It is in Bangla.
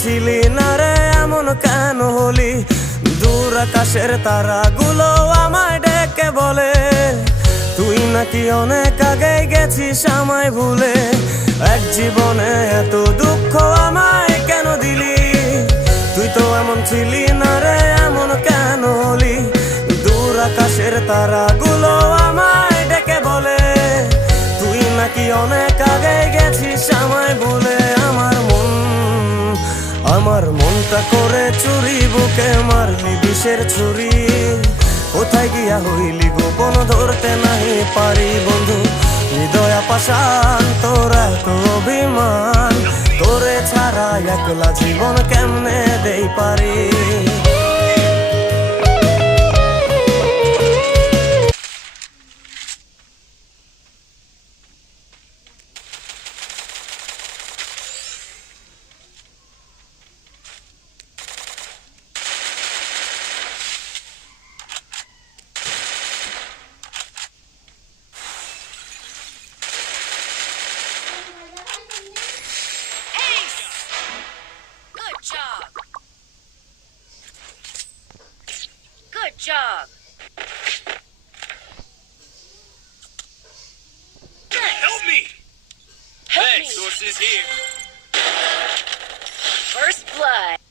ছিলি না রে এমন কেন হলি? দূর আকাশের তারাগুলো আমায় ডেকে বলে তুই নাকি অনেক আগে গেছিস আমায় ভুলে। এক জীবনে এত দুঃখ আমায় কেন দিলি? তুই তো এমন ছিলি না রে এমন কেন হলি? দূর আকাশের তারাগুলো আমায় ডেকে বলে তুই নাকি অনেক আগে গেছিস আমায় ভুলে। আমার মনটা করে চুরি, বুকে মারলি বিষের ছুরি। কোথায় গিয়া হইলি গোপন ধরতে নাহি পারি বন্ধু। হৃদয় পাষাণ তোর এত অভিমান, তোরে ছাড়া একলা জীবন কেমনে দেই পারি? Good job. Nice. Help me! Help Thanks, me. sources here. First blood.